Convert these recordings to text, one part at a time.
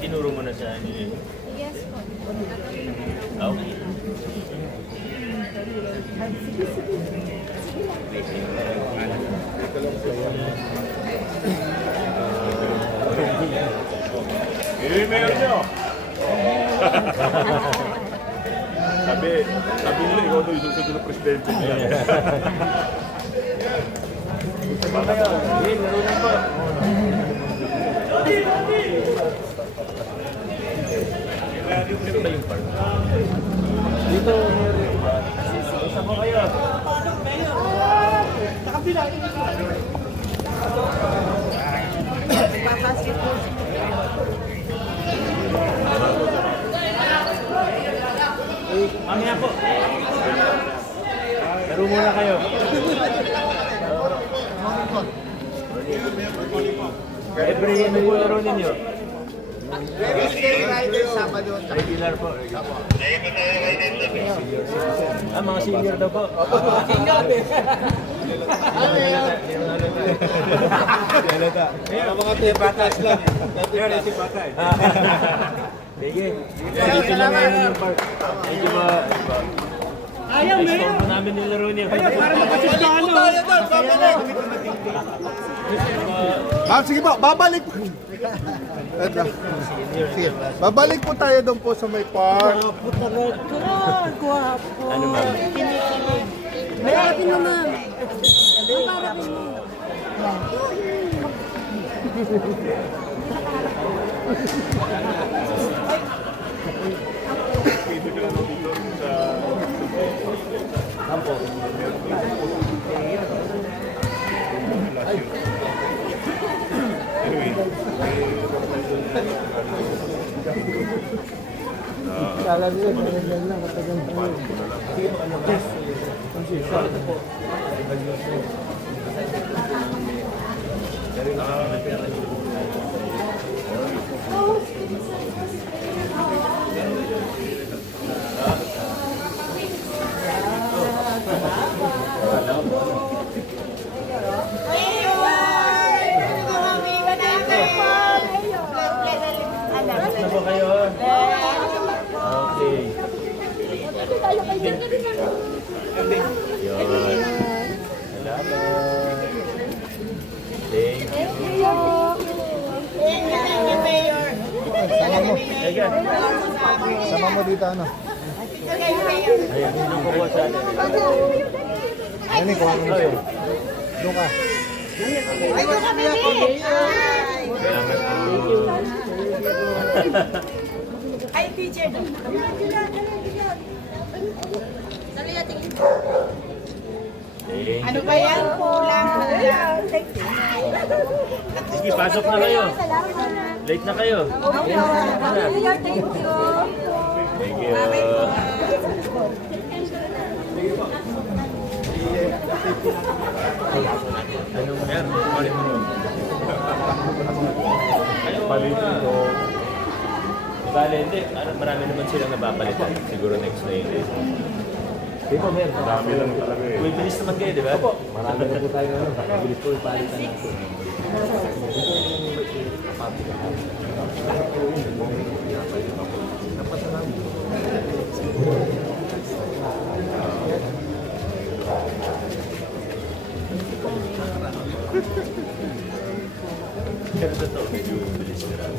Tinuro mo na sa ano yun? Yes po. Okay. Meron nyo. sabi nila, ikaw ito isusunod ng presidente nila. Ba kayo? Hindi, laro lang po. Dito ba yung park? Dito, isa mo kayo. Mamaya po. Laro muna kayo. Every ano po laro ninyo? Regular po. Mga senior daw po. Mga tepatas lang. Tepatas. Sige. Dito lang ngayon yung park. Thank you ba? Ayaw na yun. Gusto namin yung laro niya. Para makasistano. Sige po, babalik. Sige. Babalik po tayo doon po sa may park. Ano ma'am? Mayroon naman. Kala nila, ganyan lang, katagal tayo. Ano po kayo? Okay. Yun. Salamat. Thank you. Sama mo. Sige. Sama mo dito, ano? Ayan, hindi ko po sa atin. Ano yung kung ano? Doon ka. Salamat po. Ay, teacher. Ano ba yan? Kulang. Sige, pasok na kayo. Late na kayo. Thank you. Thank you. Anong meron? Palit mo. Palit ito. Bale, hindi. Marami naman silang napapalitan. Siguro next na yun. Di ba, meron? Dami lang talaga eh. Uy, bilis naman kayo, di ba? Marami na po tayo ngayon. Bilis po yung palitan natin. Pero totoo, medyo bilis na lang.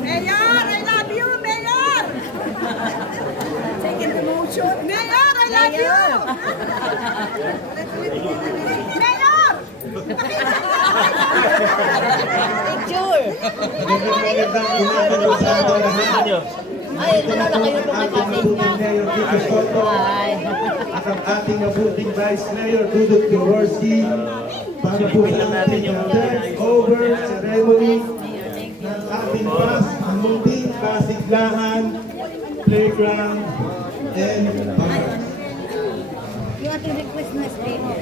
Mayor, I love you, Mayor! Second promotion. Mayor, I love you! Mayor! Picture! Ay, wala na kayo po kay Ay. At ang ating nabuting Vice Mayor, Dudut Jaworski, para po sa ating turnover ceremony ng ating ang munting kasiglahan, Play playground, and park. Yung ating request na speaker.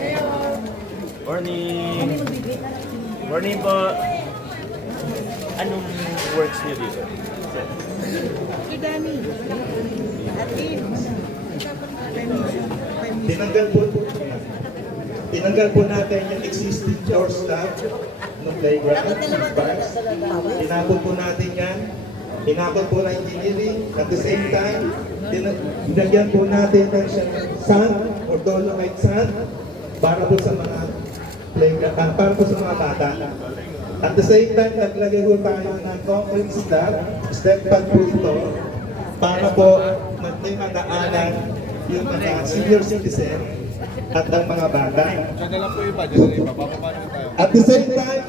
Morning! Morning po! Anong works niyo dito? Tinanggal po natin yung existing floor slab ng playground, parks. Tinapon po natin yan. Tinapon po na engineering. At the same time, dinagyan po natin ng sand or dolomite sand para po sa mga playground, para po sa mga bata. At the same time, naglagay po tayo ng concrete slab, step pad po ito, para po may madaanan yung mga senior citizen at ang mga bata. At the same time,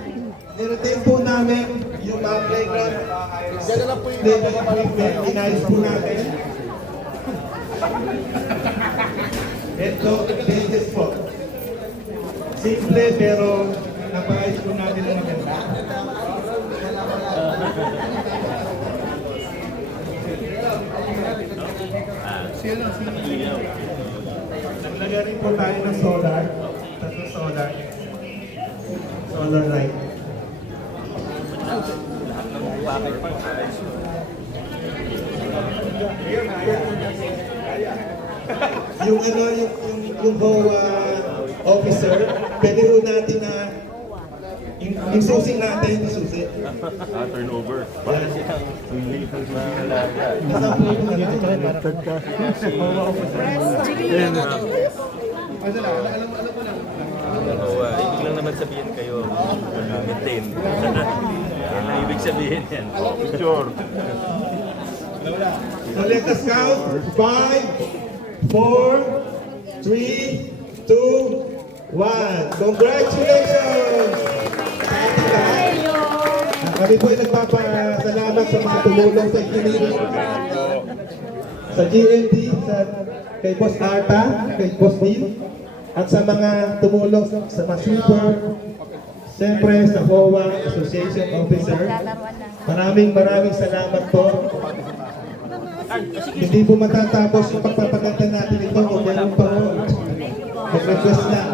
niretain po namin yung mga playground equipment, inayos po natin. Ito, benches po. Simple pero napayos po natin ng maganda. Naglagay rin po tayo ng solar. Tatlong solar. Solar light. Yung ano, yung HOA officer, pwede rin natin na yung susi natin, yung susi. Turnover. Para silang lipat na alaga. Nasa po yung ano, Ibig lang naman sabihin kayo, maintain. Yan ang ibig sabihin yan. Sure. So let us count. 5, 4, 3, 2, 1. Congratulations! Sa ating lahat. Kami po ay nagpapasalamat sa mga tumulong sa engineering. Sa GMD, kay Boss Arta, kay Boss Neil, at sa mga tumulong sa mga super, siyempre sa HOA Association Officer. Maraming salamat po. Hindi po matatapos yung pagpapaganda natin ito kung meron pa po. Mag-request lang.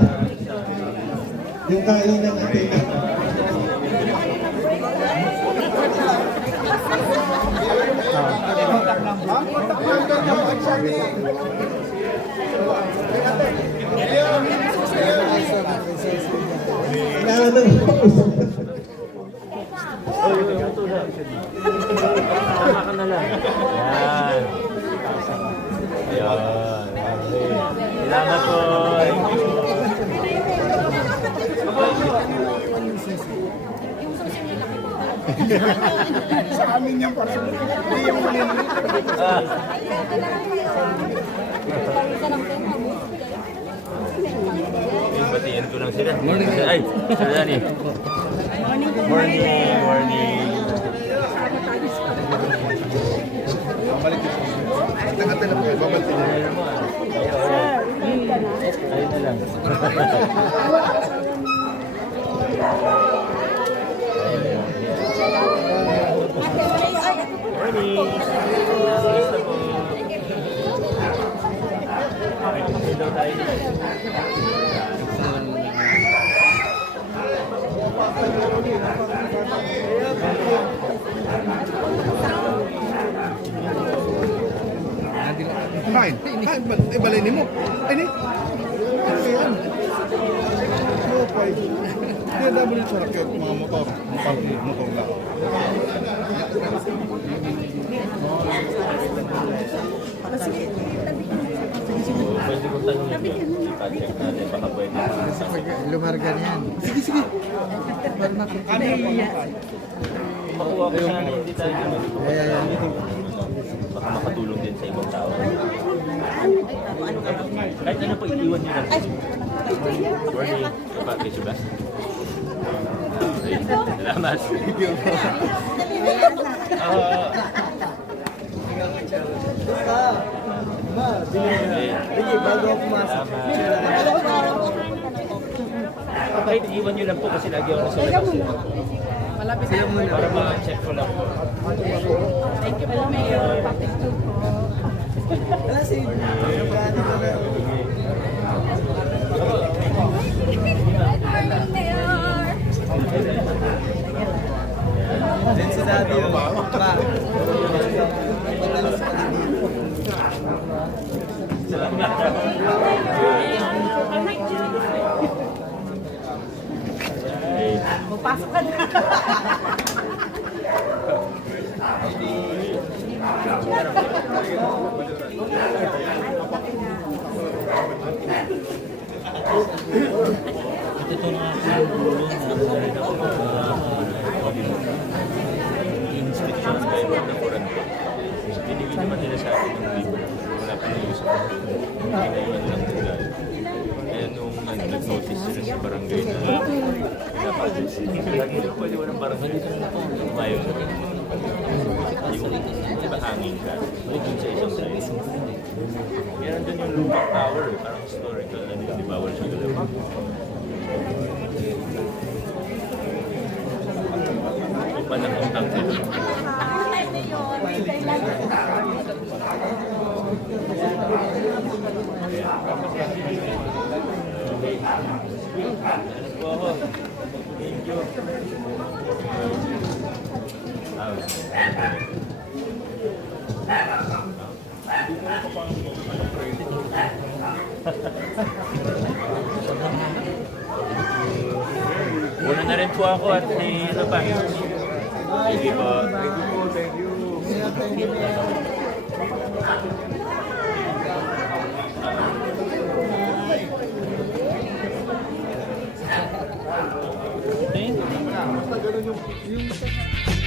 Yung kainan natin. Tama ka na lang. Yan. Ayan. Okay. Salamat po. Thank you. Sa amin yan para hindi yung mali. Batiin ko lang sila. Morning. Ay, Sir Danny. Morning. Morning. Babalik ito. Tingnan na po, babalik ito. Ayun na lang. Morning. Kamusta po? Hello tayo. Kain. Kain. Ibalinin mo. Ay, ni. Ayan. Okay. Hindi na mo sa raket, mga motor. Motor lang. Pwede ko tanongin yun. I-check natin. Baka pwede. Lumargan yan. Makuha ko sana hindi tayo baka makatulong din sa ibang tao. Kahit ano po, iiwan nyo lang. Morning. Package ba? Salamat. Bago ako pumasok. Kahit iiwan nyo lang po kasi lagi ako sa labas. Malapit na muna. Para ma-check ko lang po. Thank you po, Mayor. Patis po. Papasok ka na. Ito nga ang bulong instructions by Lord ng Quran. Binigyan naman nila sa akin ng libro. Wala pa nila sa pinailan lang nila. Kaya nung nag-notice sila sa barangay na napalis, lagi na pwede walang barangay na mayo na. Yung iba hangin ka, doon sa isang side. Kaya nandun yung lumang tower, parang historical na hindi bawal siya galaw. Yung panahon ng Thank you. Una na rin po ako at may ano pa. Sige po. Thank you. Thank you.